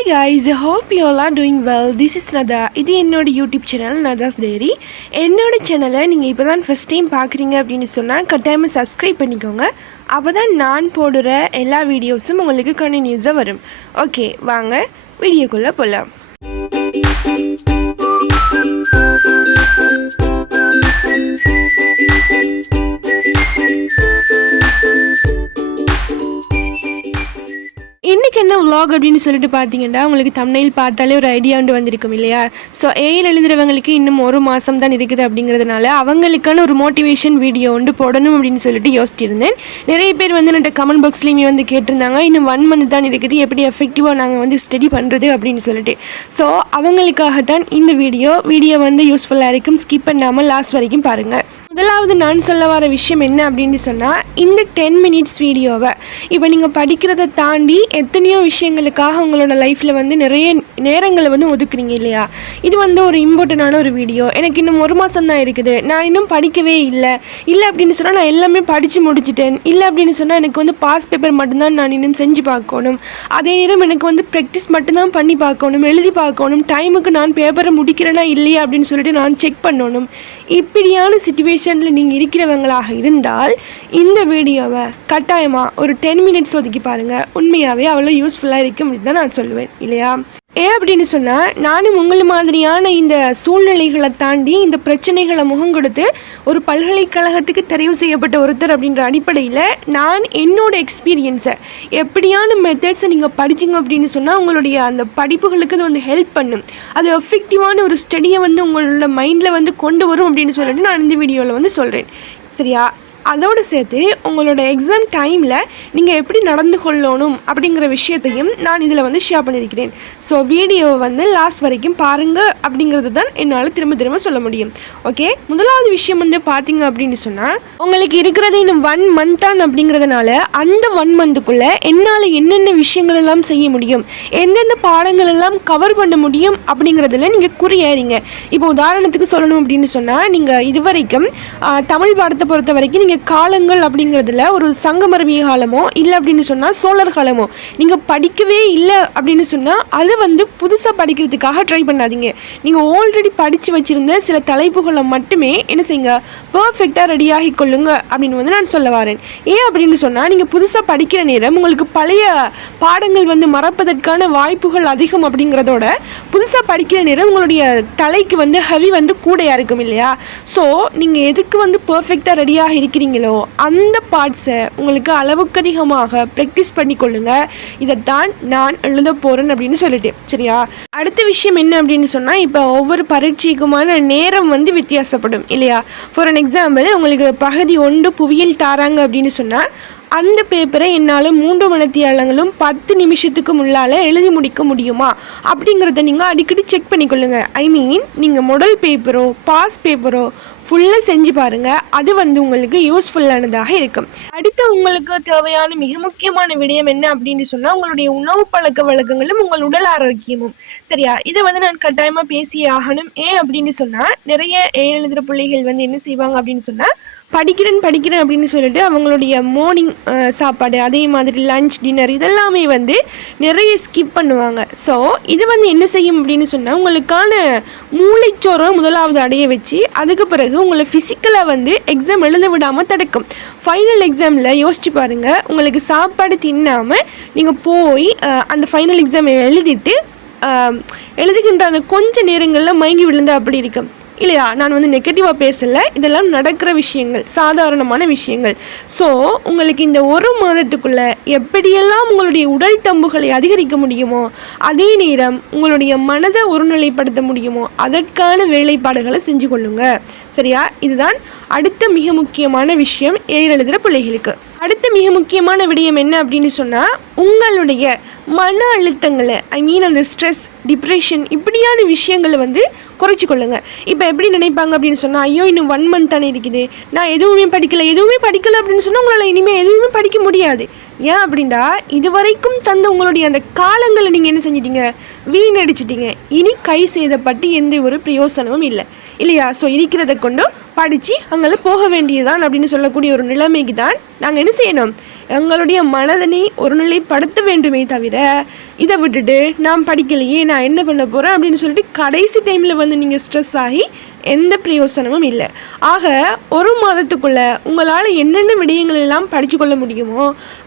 Hi guys, I hope you all are doing well. This is Nada. இது என்னோட YouTube channel நதாஸ் diary. என்னோட சேனலை நீங்கள் இப்போ தான் ஃபஸ்ட் டைம் பார்க்குறீங்க அப்படின்னு சொன்னால் கட்டாயமாக சப்ஸ்கிரைப் பண்ணிக்கோங்க. அப்போ தான் நான் போடுற எல்லா வீடியோஸும் உங்களுக்கு கண்டினியூஸாக வரும். ஓகே, வாங்க வீடியோக்குள்ளே போகலாம். இன்றைக்கி என்ன vlog அப்படின்னு சொல்லிட்டு பார்த்தீங்கன்னா உங்களுக்கு தம்ப்நெயில் பார்த்தாலே ஒரு ஐடியா வந்து வந்திருக்கும் இல்லையா. ஸோ ஏஐயில் எழுதுகிறவங்களுக்கு இன்னும் ஒரு மாதம் தான் இருக்குது அப்படிங்கிறதுனால அவங்களுக்கான ஒரு மோட்டிவேஷன் வீடியோ வந்து போடணும் அப்படின்னு சொல்லிட்டு யோசிச்சிருந்தேன். நிறைய பேர் வந்து என்னோட கமெண்ட் பாக்ஸ்லேயுமே வந்து கேட்டிருந்தாங்க, இன்னும் 1 month தான் இருக்குது, எப்படி எஃபெக்டிவாக நாங்கள் வந்து ஸ்டடி பண்ணுறது அப்படின்னு சொல்லிட்டு. ஸோ அவங்களுக்காகத்தான் இந்த வீடியோ வந்து யூஸ்ஃபுல்லாக இருக்கும். ஸ்கிப் பண்ணாமல் லாஸ்ட் வரைக்கும் பாருங்கள். முதலாவது நான் சொல்ல வர விஷயம் என்ன அப்படின்னு சொன்னால், இந்த 10 minutes வீடியோவை இப்போ நீங்கள் படிக்கிறத தாண்டி எத்தனையோ விஷயங்களுக்காக உங்களோட லைஃப்பில் வந்து நிறைய நேரங்களை வந்து ஒதுக்குறீங்க இல்லையா. இது வந்து ஒரு இம்பார்ட்டண்டான ஒரு வீடியோ. எனக்கு இன்னும் 1 மாதம் தான் இருக்குது, நான் இன்னும் படிக்கவே இல்லை அப்படின்னு சொன்னால் நான் எல்லாமே படித்து முடிச்சிட்டேன், இல்லை அப்படின்னு சொன்னால் எனக்கு வந்து பாஸ் பேப்பர் மட்டும்தான் நான் இன்னும் செஞ்சு பார்க்கணும், அதே நேரம் எனக்கு வந்து ப்ராக்டிஸ் மட்டும்தான் பண்ணி பார்க்கணும், எழுதி பார்க்கணும், டைமுக்கு நான் பேப்பரை முடிக்கிறேனா இல்லையா அப்படின்னு சொல்லிட்டு நான் செக் பண்ணணும். இப்படியான சிச்சுவேஷனில் நீங்கள் இருக்கிறவங்களாக இருந்தால் இந்த வீடியோவை கட்டாயமாக ஒரு 10 minutes ஒதுக்கி பாருங்கள். உண்மையாகவே அவ்வளோ யூஸ்ஃபுல்லாக இருக்கும் அப்படின்னு தான் நான் சொல்லுவேன் இல்லையா. ஏன் அப்படின்னு சொன்னால், நானும் உங்களை மாதிரியான இந்த சூழ்நிலைகளை தாண்டி இந்த பிரச்சனைகளை முகம் கொடுத்து ஒரு பல்கலைக்கழகத்துக்கு தெரிவு செய்யப்பட்ட ஒருத்தர் அப்படின்ற அடிப்படையில் நான் என்னோட எக்ஸ்பீரியன்ஸை எப்படியான மெத்தட்ஸை நீங்கள் படிச்சிங்க அப்படின்னு சொன்னால் உங்களுடைய அந்த படிப்புகளுக்கு அது வந்து ஹெல்ப் பண்ணும், அது எஃபெக்டிவான ஒரு ஸ்டடியை வந்து உங்களோட மைண்டில் வந்து கொண்டு வரும் அப்படின்னு சொல்லிட்டு நான் இந்த வீடியோவில் வந்து சொல்கிறேன் சரியா. அதோடு சேர்த்து உங்களோட எக்ஸாம் டைமில் நீங்கள் எப்படி நடந்து கொள்ளணும் அப்படிங்கிற விஷயத்தையும் நான் இதில் வந்து ஷேர் பண்ணியிருக்கிறேன். ஸோ வீடியோவை வந்து லாஸ்ட் வரைக்கும் பாருங்கள் அப்படிங்கிறது தான் என்னால் திரும்ப சொல்ல முடியும். ஓகே, முதலாவது விஷயம் வந்து பார்த்தீங்க அப்படின்னு சொன்னால், உங்களுக்கு இருக்கிறது இன்னும் 1 month தான் அப்படிங்கிறதுனால அந்த 1 monthக்குள்ளே என்னால் என்னென்ன விஷயங்கள் எல்லாம் செய்ய முடியும், எந்தெந்த பாடங்கள் எல்லாம் கவர் பண்ண முடியும் அப்படிங்கிறதுல நீங்கள் குறியேறீங்க. இப்போ உதாரணத்துக்கு சொல்லணும் அப்படின்னு சொன்னால், நீங்கள் இதுவரைக்கும் தமிழ் பாடத்தை பொறுத்த வரைக்கும் நீங்கள் காலங்கள் அப்படிங்கிறதுல ஒரு சங்கமரபிய காலமோ இல்லை அப்படின்னு சொன்னால் சோழர் காலமோ நீங்கள் படிக்கவே இல்லை அப்படின்னு சொன்னால் அதை வந்து புதுசாக படிக்கிறதுக்காக ட்ரை பண்ணாதீங்க. நீங்கள் ஆல்ரெடி படித்து வச்சுருந்த சில தலைப்புகளை மட்டுமே என்ன செய்யுங்க, பர்ஃபெக்டாக ரெடியாகி கொள்ளுங்க அப்படின்னு வந்து நான் சொல்ல வரேன். ஏன் அப்படின்னு சொன்னால், நீங்கள் புதுசாக படிக்கிற நேரம் உங்களுக்கு பழைய பாடங்கள் வந்து மறப்பதற்கான வாய்ப்புகள் அதிகம் அப்படிங்கிறதோட புதுசாக படிக்கிற நேரம் உங்களுடைய தலைக்கு வந்து ஹெவி வந்து கூடையாக இருக்கும் இல்லையா. ஸோ நீங்கள் எதுக்கு வந்து பர்ஃபெக்டாக ரெடியாக இருக்கிறீங்களோ அந்த பார்ட்ஸை உங்களுக்கு அளவுக்கு அதிகமாக ப்ராக்டிஸ் பண்ணி கொள்ளுங்க. இதைத்தான் நான் எழுத போகிறேன் அப்படின்னு சொல்லிட்டு சரியா. அடுத்த விஷயம் என்ன அப்படின்னு சொன்னால், இப்போ ஒவ்வொரு பரீட்சைக்குமான நேரம் வந்து வித்தியாசப்படும் இல்லையா. ஃபார் அன் எக்ஸாம்பிள், உங்களுக்கு பகுதி 1 புவியியல் தாராங்க அப்படின்னு சொன்னால் அந்த பேப்பரை என்னால் 3 மணித்தியாலங்களும் 10 நிமிஷத்துக்கு முன்னால் எழுதி முடிக்க முடியுமா அப்படிங்கிறத நீங்கள் அடிக்கடி செக் பண்ணிக்கொள்ளுங்க. ஐ மீன், நீங்கள் மாடல் பேப்பரோ பாஸ் பேப்பரோ ஃபுல்லாக செஞ்சு பாருங்கள், அது வந்து உங்களுக்கு யூஸ்ஃபுல்லானதாக இருக்கும். அடுத்து உங்களுக்கு தேவையான மிக முக்கியமான விடயம் என்ன அப்படின்னு சொன்னால், உங்களுடைய உணவு பழக்க வழக்கங்களும் உங்கள் உடல் ஆரோக்கியமும் சரியா. இதை வந்து நான் கட்டாயமாக பேசியே ஆகணும். ஏன் அப்படின்னு சொன்னால், நிறைய எழுதுகிற பிள்ளைகள் வந்து என்ன செய்வாங்க அப்படின்னு சொன்னால், படிக்கிறேன் அப்படின்னு சொல்லிட்டு அவங்களுடைய மார்னிங் சாப்பாடு, அதே மாதிரி லஞ்ச், டின்னர் இதெல்லாமே வந்து நிறைய ஸ்கிப் பண்ணுவாங்க. ஸோ இது வந்து என்ன செய்யும் அப்படின்னு சொன்னால், உங்களுக்கான மூளைச்சோரை முதலாவது அடைய வச்சு அதுக்கு பிறகு உங்களை ஃபிசிக்கலாக வந்து எக்ஸாம் எழுத விடாமல் தடுக்கும். ஃபைனல் எக்ஸாமில் யோசிச்சு பாருங்கள், உங்களுக்கு சாப்பாடு தின்னாமல் நீங்கள் போய் அந்த ஃபைனல் எக்ஸாமை எழுதுகின்ற அந்த கொஞ்ச நேரங்களில் மயங்கி விழுந்தா அப்படி இருக்கும் இல்லையா. நான் வந்து நெகட்டிவாக பேசலை, இதெல்லாம் நடக்கிற விஷயங்கள், சாதாரணமான விஷயங்கள். ஸோ உங்களுக்கு இந்த 1 மாதத்துக்குள்ளே எப்படியெல்லாம் உங்களுடைய உடல் தம்புகளை அதிகரிக்க முடியுமோ, அதே நேரம் உங்களுடைய மனதை ஒருநிலைப்படுத்த முடியுமோ அதற்கான வேலைப்பாடுகளை செஞ்சு கொள்ளுங்க சரியா. இதுதான் அடுத்த மிக முக்கியமான விஷயம் எழுதுகிற பிள்ளைகளுக்கு. அடுத்த மிக முக்கியமான விடயம் என்ன அப்படின்னு சொன்னால், உங்களுடைய மன அழுத்தங்களை, ஐ மீன் அந்த ஸ்ட்ரெஸ், டிப்ரெஷன் இப்படியான விஷயங்களை வந்து குறைச்சி கொள்ளுங்க. இப்போ எப்படி நினைப்பாங்க அப்படின்னு சொன்னால், ஐயோ இன்னும் 1 month தானே இருக்குது, நான் எதுவுமே படிக்கலை அப்படின்னு சொன்னால் உங்களால் இனிமேல் எதுவுமே படிக்க முடியாது. ஏன் அப்படின்னா, இதுவரைக்கும் தந்த உங்களுடைய அந்த காலங்களை நீங்கள் என்ன செஞ்சிட்டீங்க, வீணடிச்சிட்டீங்க. இனி கை செய்தப்பட்டு எந்த ஒரு பிரயோசனமும் இல்லை இல்லையா. ஸோ இருக்கிறத கொண்டு படித்து அங்கே போக வேண்டியதான் அப்படின்னு சொல்லக்கூடிய ஒரு நிலைமைக்கு தான் நாங்கள் என்ன செய்யணும், எங்களுடைய மனதனை ஒருநிலைப்படுத்த வேண்டுமே தவிர இதை விட்டுட்டு நான் படிக்கலையே நான் என்ன பண்ண போகிறேன் அப்படின்னு சொல்லிட்டு கடைசி டைமில் வந்து நீங்கள் ஸ்ட்ரெஸ் ஆகி எந்த பிரயோசனமும் இல்லை. ஆக ஒரு மாதத்துக்குள்ளே உங்களால் என்னென்ன விடயங்கள் எல்லாம் படித்து கொள்ள முடியுமோ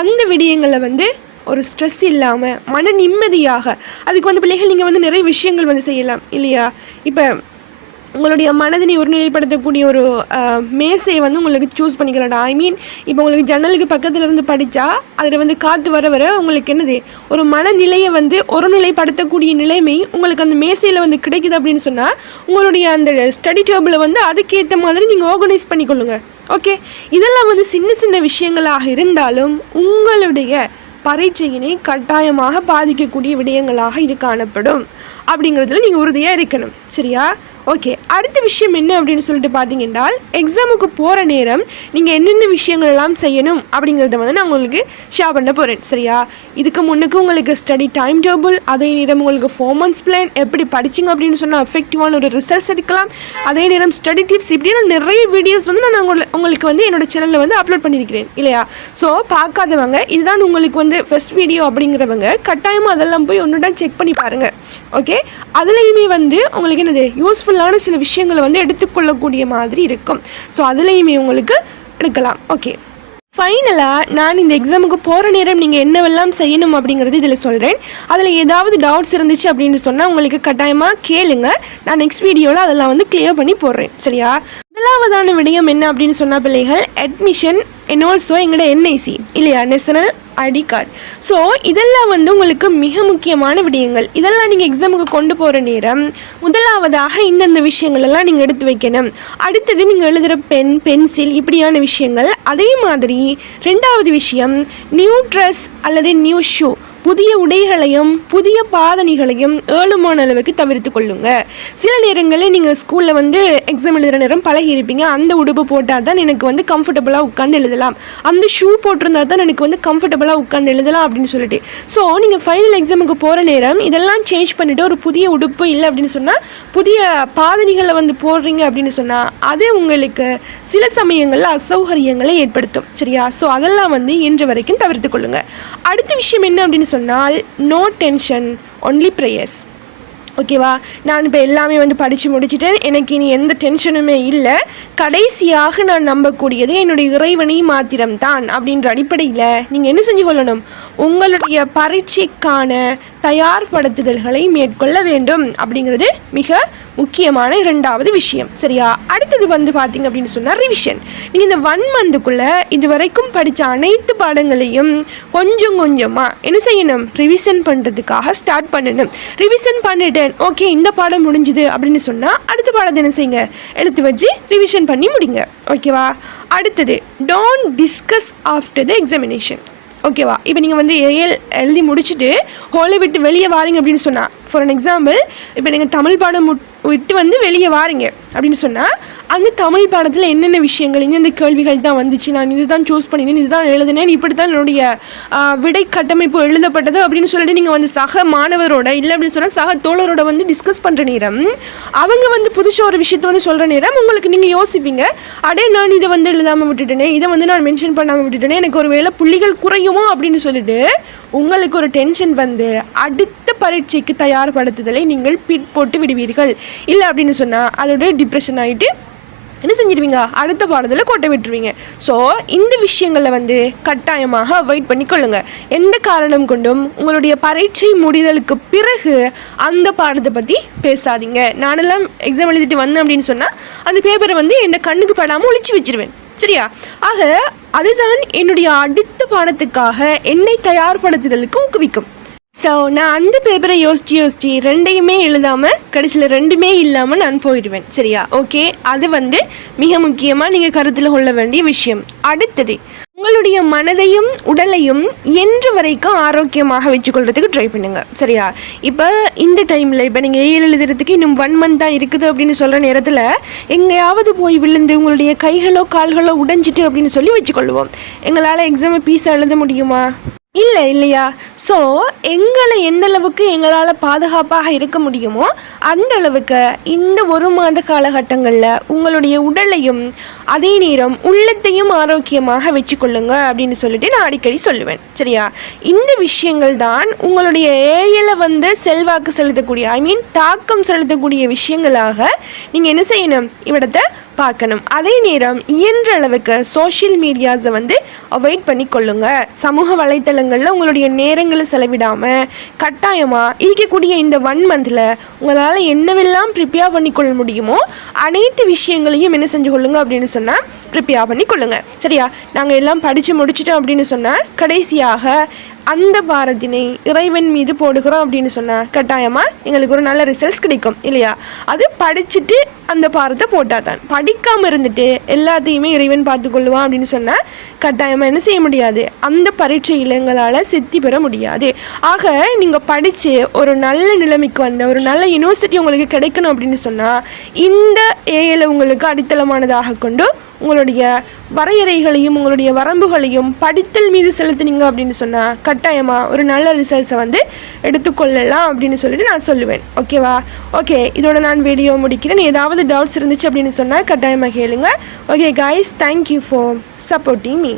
அந்த விடயங்களை வந்து ஒரு ஸ்ட்ரெஸ் இல்லாமல் மன நிம்மதியாக அதுக்கு வந்து பிள்ளைகள் நீங்கள் வந்து நிறைய விஷயங்கள் வந்து செய்யலாம் இல்லையா. இப்போ உங்களுடைய மனதினை ஒருநிலைப்படுத்தக்கூடிய ஒரு மேசையை வந்து உங்களுக்கு சூஸ் பண்ணிக்கலாம்டா. இப்போ உங்களுக்கு ஜன்னலுக்கு பக்கத்தில் இருந்து படித்தா அதில் வந்து காற்று வர வர உங்களுக்கு என்னது ஒரு மனநிலையை வந்து ஒருநிலைப்படுத்தக்கூடிய நிலைமை உங்களுக்கு அந்த மேசையில் வந்து கிடைக்குது அப்படின்னு சொன்னால் உங்களுடைய அந்த ஸ்டடி டேபிளை வந்து அதுக்கேற்ற மாதிரி நீங்கள் ஆர்கனைஸ் பண்ணிக்கொள்ளுங்க. ஓகே, இதெல்லாம் வந்து சின்ன சின்ன விஷயங்களாக இருந்தாலும் உங்களுடைய பரீட்சையினை கட்டாயமாக பாதிக்கக்கூடிய விடயங்களாக இது காணப்படும் அப்படிங்கிறதுல நீங்கள் உறுதியாக இருக்கணும். சரியா? ஓகே, அடுத்த விஷயம் என்ன அப்படின்னு சொல்லிட்டு பார்த்தீங்கன்னா எக்ஸாமுக்கு போகிற நேரம் நீங்கள் என்னென்ன விஷயங்கள் எல்லாம் செய்யணும் அப்படிங்கிறத வந்து நான் உங்களுக்கு ஷேர் பண்ண போகிறேன். சரியா? இதுக்கு முன்னுக்கு உங்களுக்கு ஸ்டடி டைம் டேபிள், அதே நேரம் உங்களுக்கு 4 months பிளான், எப்படி படிச்சிங்க அப்படின்னு சொன்னால் எஃபெக்டிவான ஒரு ரிசல்ட்ஸ் எடுக்கலாம், அதே நேரம் ஸ்டடி டிப்ஸ், இப்படியான நிறைய வீடியோஸ் வந்து நான் உங்களுக்கு வந்து என்னோட சேனலில் வந்து அப்லோட் பண்ணியிருக்கிறேன் இல்லையா. ஸோ பார்க்காதவங்க இதுதான் உங்களுக்கு வந்து ஃபர்ஸ்ட் வீடியோ அப்படிங்கிறவங்க கட்டாயமாக அதெல்லாம் போய் ஒன்றுடன் செக் பண்ணி பாருங்கள். ஓகே, அதுலேயுமே வந்து உங்களுக்கு என்னது யூஸ்ஃபுல்லான சில விஷயங்களை வந்து எடுத்துக்கொள்ளக்கூடிய மாதிரி இருக்கும். ஸோ அதுலேயுமே உங்களுக்கு எடுக்கலாம். ஓகே, ஃபைனலாக நான் இந்த எக்ஸாமுக்கு போகிற நேரம் நீங்கள் என்னவெல்லாம் செய்யணும் அப்படிங்கிறது இதில் சொல்கிறேன். அதில் ஏதாவது டவுட்ஸ் இருந்துச்சு அப்படின்னு சொன்னால் உங்களுக்கு கட்டாயமாக கேளுங்க. நான் நெக்ஸ்ட் வீடியோவில் அதெல்லாம் வந்து கிளியர் பண்ணி போடுறேன். சரியா? முதலாவதான விடயம் என்ன அப்படின்னு சொன்னால் பிள்ளைகள் அட்மிஷன் அண்ட் ஆல்சோ எங்களோட NIC இல்லையா, நேஷனல் ஐடி கார்டு. ஸோ இதெல்லாம் வந்து உங்களுக்கு மிக முக்கியமான விடயங்கள். இதெல்லாம் நீங்கள் எக்ஸாமுக்கு கொண்டு போகிற நேரம் முதலாவதாக இந்தந்த விஷயங்கள் எல்லாம் நீங்கள் எடுத்து வைக்கணும். அடுத்தது நீங்கள் எழுதுகிற பென்சில் இப்படியான விஷயங்கள். அதே மாதிரி ரெண்டாவது விஷயம் நியூ ட்ரெஸ் அல்லது நியூ ஷூ, புதிய உடைகளையும் புதிய பாதணிகளையும் 7 அளவுக்கு தவிர்த்து கொள்ளுங்க. சில நேரங்களில் நீங்கள் ஸ்கூலில் வந்து எக்ஸாம் எழுதுகிற நேரம் பழகி இருப்பீங்க, அந்த உடுப்பு போட்டால் தான் எனக்கு வந்து கம்ஃபர்டபுளாக உட்காந்து எழுதலாம், அந்த ஷூ போட்டிருந்தா தான் எனக்கு வந்து கம்ஃபர்டபுளாக உட்காந்து எழுதலாம் அப்படின்னு சொல்லிட்டு. ஸோ நீங்கள் ஃபைனல் எக்ஸாமுக்கு போகிற நேரம் இதெல்லாம் சேஞ்ச் பண்ணிவிட்டு ஒரு புதிய உடுப்பு இல்லை அப்படின்னு சொன்னால் புதிய பாதணிகளை வந்து போடுறீங்க அப்படின்னு சொன்னால் அது உங்களுக்கு சில சமயங்களில் அசௌகரியங்களை ஏற்படுத்தும். சரியா? ஸோ அதெல்லாம் வந்து இன்று வரைக்கும் தவிர்த்து கொள்ளுங்க. அடுத்த விஷயம் என்ன அப்படின்னு சொன்னால் நோ டென்ஷன் ஒன்லி ப்ரேயர்ஸ். ஓகேவா? நான் இப்போ எல்லாமே வந்து படித்து முடிச்சிட்டேன், எனக்கு இனி எந்த டென்ஷனுமே இல்லை, கடைசியாக நான் நம்பக்கூடியது என்னுடைய இறைவனை மாத்திரம்தான் அப்படின்ற அடிப்படையில் நீங்கள் என்ன செஞ்சு கொள்ளணும், உங்களுடைய பரீட்சைக்கான தயார்படுத்துதல்களை மேற்கொள்ள வேண்டும் அப்படிங்கிறது மிக முக்கியமான 2வது விஷயம். சரியா? அடுத்தது வந்து பார்த்திங்க அப்படின்னு சொன்னால் ரிவிஷன். நீங்கள் இந்த 1 monthக்குள்ளே இது வரைக்கும் படித்த அனைத்து பாடங்களையும் கொஞ்சம் கொஞ்சமாக என்ன செய்யணும், ரிவிஷன் பண்ணுறதுக்காக ஸ்டார்ட் பண்ணணும். ரிவிஷன் பண்ணிட்டேன், ஓகே இந்த பாடம் முடிஞ்சுது அப்படின்னு சொன்னால் அடுத்த பாடத்தை என்ன செய்யுங்க, எடுத்து வச்சு ரிவிஷன் பண்ணி முடிங்க. ஓகேவா? அடுத்தது don't discuss after the examination. ஓகேவா? இப்போ நீங்கள் வந்து எழுதி முடிச்சுட்டு ஹோலை விட்டு வெளியே வாரீங்க அப்படின்னு சொன்னால், ஃபார் அன் எக்ஸாம்பிள் இப்போ நீங்கள் தமிழ் பாடம் விட்டு வந்து வெளியே வாரீங்க அப்படின்னு சொன்னால் அந்த தமிழ் பாடத்தில் என்னென்ன விஷயங்கள் இந்த கேள்விகள் தான் வந்துச்சு, நான் இது தான் சூஸ் பண்ணினேன், இது தான் எழுதினேன், இப்படி தான் என்னுடைய விடை கட்டமைப்பு எழுதப்பட்டது அப்படின்னு சொல்லிட்டு நீங்கள் வந்து சக மாணவரோட இல்லை அப்படின்னு சொன்னால் சக தோழரோட வந்து டிஸ்கஸ் பண்ணுற நேரம் அவங்க வந்து புதுசாக ஒரு விஷயத்தை வந்து சொல்கிற நேரம் உங்களுக்கு நீங்கள் யோசிப்பீங்க, அடே நான் இதை வந்து எழுதாமல் விட்டுட்டேனே, இதை வந்து நான் மென்ஷன் பண்ணாமல் விட்டுட்டேனே, எனக்கு ஒரு வேளை புள்ளிகள் குறையுமோ அப்படின்னு சொல்லிட்டு உங்களுக்கு ஒரு டென்ஷன் வந்து அடுத்த பரீட்சைக்கு தயார்படுத்துதலை நீங்கள் போட்டு விடுவீர்கள். இல்லை அப்படின்னு சொன்னால் அதோட டிப்ரெஷன் ஆகிட்டு என்ன செஞ்சிடுவீங்க, அடுத்த பாடத்தில் கோட்டை விட்டுருவீங்க. ஸோ இந்த விஷயங்களை வந்து கட்டாயமாக அவாய்ட் பண்ணிக்கொள்ளுங்க. எந்த காரணம் கொண்டும் உங்களுடைய பரீட்சை முடிதலுக்கு பிறகு அந்த பாடத்தை பற்றி பேசாதீங்க. நானெல்லாம் எக்ஸாம் எழுதிட்டு வந்தேன் அப்படின்னு சொன்னால் அந்த பேப்பரை வந்து என் கண்ணுக்கு படாமல் ஒழிச்சு வச்சிருவேன். சரியா? ஆக அதுதான் என்னுடைய அடுத்த பாடத்துக்காக என்னை தயார்படுத்துதலுக்கு ஊக்குவிக்கும். ஸோ நான் அந்த பேப்பரை யோசித்து 2யுமே எழுதாமல் கடைசியில் 2மே இல்லாமல் நான் போயிடுவேன். சரியா? ஓகே, அது வந்து மிக முக்கியமாக நீங்கள் கருத்தில் கொள்ள வேண்டிய விஷயம். அடுத்தது உங்களுடைய மனதையும் உடலையும் என்று வரைக்கும் ஆரோக்கியமாக வச்சுக்கொள்றதுக்கு ட்ரை பண்ணுங்கள். சரியா? இப்போ இந்த டைமில் இப்போ நீங்கள் எழுதுறதுக்கு இன்னும் 1 month தான் இருக்குது அப்படின்னு சொல்கிற நேரத்தில் எங்கேயாவது போய் விழுந்து உங்களுடைய கைகளோ கால்களோ உடைஞ்சிட்டு அப்படின்னு சொல்லி வச்சுக்கொள்வோம். எங்களால் எக்ஸாமை பீஸாக எழுத முடியுமா? இல்லையா? ஸோ எங்களை எந்த அளவுக்கு எங்களால் பாதுகாப்பாக இருக்க முடியுமோ அந்த அளவுக்கு இந்த 1 மாத காலகட்டங்களில் உங்களுடைய உடலையும் அதே நேரம் உள்ளத்தையும் ஆரோக்கியமாக வச்சுக்கொள்ளுங்க அப்படின்னு சொல்லிட்டு நான் அடிக்கடி சொல்லுவேன். சரியா? இந்த விஷயங்கள் தான் உங்களுடைய ஏஐல செல்வாக்கு செலுத்தக்கூடிய தாக்கம் செலுத்தக்கூடிய விஷயங்களாக நீங்கள் என்ன செய்யணும், இவ்விடத்தை பார்க்கணும். அதே நேரம் இயன்ற அளவுக்கு சோஷியல் மீடியாஸை அவாய்ட் பண்ணி கொள்ளுங்க. சமூக வலைத்தளங்களில் உங்களுடைய நேரங்களை செலவிடாமல் கட்டாயமாக இருக்கக்கூடிய இந்த 1 மந்தில் உங்களால் என்னவெல்லாம் ப்ரிப்பேர் பண்ணிக்கொள்ள முடியுமோ அனைத்து விஷயங்களையும் என்ன செஞ்சு கொள்ளுங்க அப்படின்னு சொன்னால் ப்ரிப்பேர் பண்ணி கொள்ளுங்க. சரியா? நாங்கள் எல்லாம் படித்து முடிச்சிட்டோம் அப்படின்னு சொன்னால் கடைசியாக அந்த பாரத்தினை இறைவன் மீது போடுகிறோம் அப்படின்னு சொன்னால் கட்டாயமாக எங்களுக்கு ஒரு நல்ல ரிசல்ட்ஸ் கிடைக்கும் இல்லையா? அது படிச்சுட்டு அந்த பாரத்தை போட்டால் தான். படிக்காமல் இருந்துட்டு எல்லாத்தையுமே இறைவன் பார்த்துக்கொள்ளுவான் அப்படின்னு சொன்னால் கட்டாயமாக என்ன செய்ய முடியாது, அந்த பரீட்சையில் எங்களால் சித்தி பெற முடியாது. ஆக நீங்கள் படித்து ஒரு நல்ல நிலைமைக்கு ஒரு நல்ல யூனிவர்சிட்டி உங்களுக்கு கிடைக்கணும் அப்படின்னு சொன்னால் இந்த ஏஐல உங்களுக்கு அடித்தளமானதாக கொண்டு உங்களுடைய வரையறைகளையும் உங்களுடைய வரம்புகளையும் படித்தல் மீது செலுத்துனீங்க அப்படின்னு சொன்னால் கட்டாயமாக ஒரு நல்ல ரிசல்ட்ஸை எடுத்துக்கொள்ளலாம் அப்படின்னு சொல்லிட்டு நான் சொல்லுவேன். ஓகேவா? ஓகே, இதோட நான் வீடியோ முடிக்கிறேன். ஏதாவது டவுட்ஸ் இருந்துச்சு அப்படின்னு சொன்னால் கட்டாயமாக கேளுங்க. Okay guys, thank you for supporting me.